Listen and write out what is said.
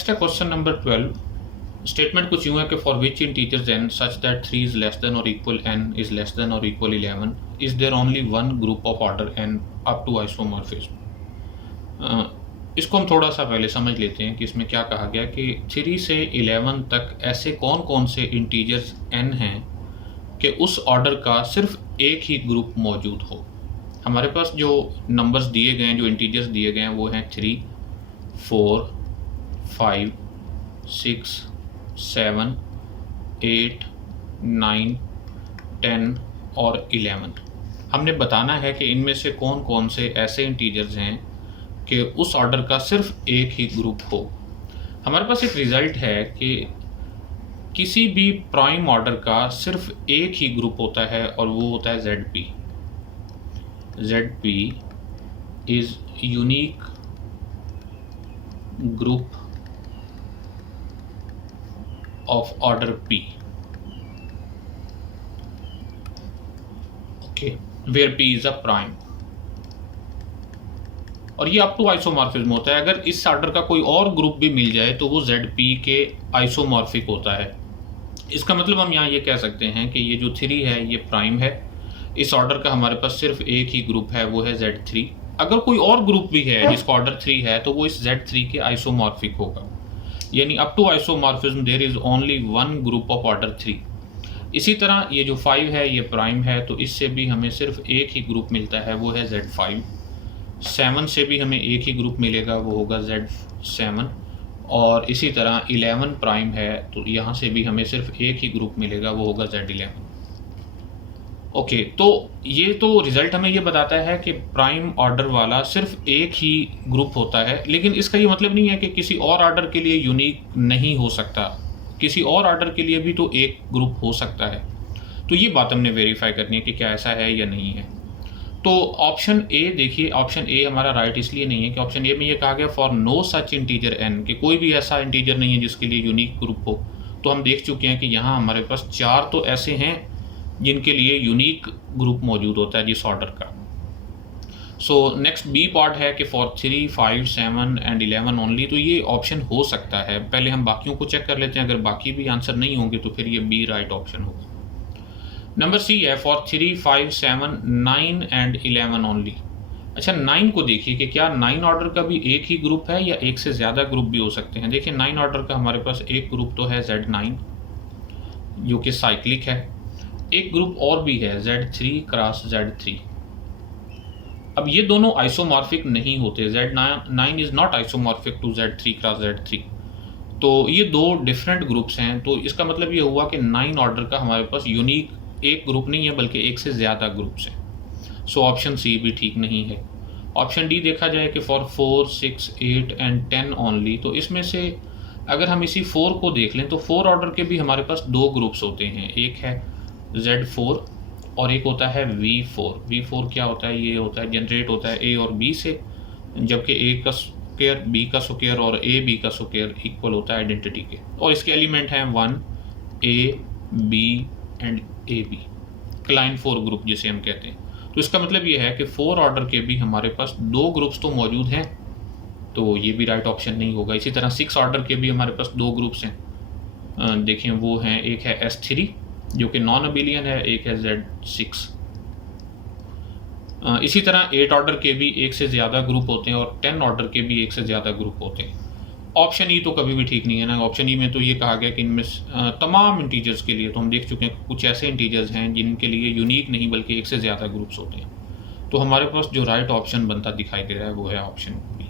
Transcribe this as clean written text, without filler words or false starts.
Next है question number 12। Statement कुछ यूं है कि for which integers n such that 3 is less than और equal n is less than और equal 11 is there only one group of order n up to isomorphism. इसको हम थोड़ा सा पहले समझ लेते हैं कि इसमें क्या कहा गया कि 3 से 11 तक ऐसे कौन कौन से इंटीजर्स n हैं कि उस ऑर्डर का सिर्फ एक ही ग्रुप मौजूद हो। हमारे पास जो नंबर्स दिए गए हैं, जो इंटीजर्स दिए गए हैं, वो हैं 3, 4, 5, 6, 7, 8, 9, 10 और 11। हमने बताना है कि इनमें से कौन कौन से ऐसे इंटीजर्स हैं कि उस ऑर्डर का सिर्फ एक ही ग्रुप हो। हमारे पास एक रिज़ल्ट है कि किसी भी प्राइम ऑर्डर का सिर्फ एक ही ग्रुप होता है और वो होता है ZP। ZP is unique group of order P, okay, where P is a prime। और ये अप टू आइसोमॉर्फिज्म होता है। अगर इस ऑर्डर का कोई और ग्रुप भी मिल जाए तो वो ZP के आइसोमॉर्फिक होता है। इसका मतलब हम यहाँ ये कह सकते हैं कि ये जो 3 है ये प्राइम है। इस ऑर्डर का हमारे पास सिर्फ एक ही ग्रुप है, वो है Z3। अगर कोई और ग्रुप भी है जिसका ऑर्डर 3 है तो वो इस Z3 के आइसोमॉर्फिक होगा। यानी up to isomorphism there is only one group of order 3। इसी तरह ये जो 5 है ये प्राइम है, तो इससे भी हमें सिर्फ एक ही ग्रुप मिलता है, वो है Z5। 7 से भी हमें एक ही ग्रुप मिलेगा, वो होगा Z7। और इसी तरह 11 प्राइम है, तो यहाँ से भी हमें सिर्फ एक ही ग्रुप मिलेगा, वो होगा Z11। ओके, तो ये तो रिजल्ट हमें ये बताता है कि प्राइम ऑर्डर वाला सिर्फ एक ही ग्रुप होता है, लेकिन इसका ये मतलब नहीं है कि किसी और ऑर्डर के लिए यूनिक नहीं हो सकता। किसी और ऑर्डर के लिए भी तो एक ग्रुप हो सकता है। तो ये बात हमने वेरीफाई करनी है कि क्या ऐसा है या नहीं है। तो ऑप्शन ए देखिए, ऑप्शन ए हमारा राइट इसलिए नहीं है कि ऑप्शन ए में ये कहा गया for no such integer n, कि कोई भी ऐसा इंटीजर नहीं है जिसके लिए यूनिक ग्रुप हो। तो हम देख चुके हैं कि यहाँ हमारे पास 4 तो ऐसे हैं जिनके लिए यूनिक ग्रुप मौजूद होता है जिस ऑर्डर का। सो नेक्स्ट बी पार्ट है कि फॉर 3, 5, 7 एंड 11 ओनली, तो ये ऑप्शन हो सकता है। पहले हम बाकियों को चेक कर लेते हैं, अगर बाकी भी आंसर नहीं होंगे तो फिर ये बी राइट ऑप्शन होगा। नंबर सी है फॉर 3, 5, 7, 9 एंड 11 ओनली। अच्छा, 9 को देखिए कि क्या 9 ऑर्डर का भी एक ही ग्रुप है या एक से ज़्यादा ग्रुप भी हो सकते हैं। देखिए 9 ऑर्डर का हमारे पास एक ग्रुप तो है Z9 जो कि साइक्लिक है। एक ग्रुप और भी है Z3 क्रॉस Z3। अब ये दोनों आइसोमॉर्फिक नहीं होते। Z9 is not isomorphic to Z3 cross Z3। तो ये दो डिफरेंट ग्रुप्स हैं। तो इसका मतलब ये हुआ कि 9 ऑर्डर का हमारे पास यूनिक एक ग्रुप नहीं है बल्कि एक से ज़्यादा ग्रुप्स हैं। सो ऑप्शन सी भी ठीक नहीं है। ऑप्शन डी देखा जाए कि फॉर 4, 6, 8 एंड 10 ओनली, तो इसमें से अगर हम इसी 4 को देख लें तो 4 ऑर्डर के भी हमारे पास दो ग्रुप्स होते हैं। एक है Z4 और एक होता है V4। V4 क्या होता है? ये होता है जनरेट होता है A और B से, जबकि A का स्क्वायर B का स्क्वायर और AB का स्क्वायर इक्वल होता है आइडेंटिटी के। और इसके एलिमेंट हैं 1 A B and AB, Klein 4 group जिसे हम कहते हैं। तो इसका मतलब ये है कि 4 ऑर्डर के भी हमारे पास दो ग्रुप्स तो मौजूद हैं, तो ये भी राइट ऑप्शन नहीं होगा। इसी तरह 6 ऑर्डर के भी हमारे पास दो ग्रुप्स हैं। देखिए वो हैं, एक है S3 जो कि नॉन अबिलियन है, एक है Z6। इसी तरह 8 ऑर्डर के भी एक से ज़्यादा ग्रुप होते हैं और 10 ऑर्डर के भी एक से ज़्यादा ग्रुप होते हैं। ऑप्शन ई तो कभी भी ठीक नहीं है ना। ऑप्शन ई में तो ये कहा गया कि इनमें तमाम इंटीजर्स के लिए, तो हम देख चुके हैं कुछ ऐसे इंटीजर्स हैं जिनके लिए यूनिक नहीं बल्कि एक से ज़्यादा ग्रुप्स होते हैं। तो हमारे पास जो राइट ऑप्शन बनता दिखाई दे रहा है वो है ऑप्शन बी।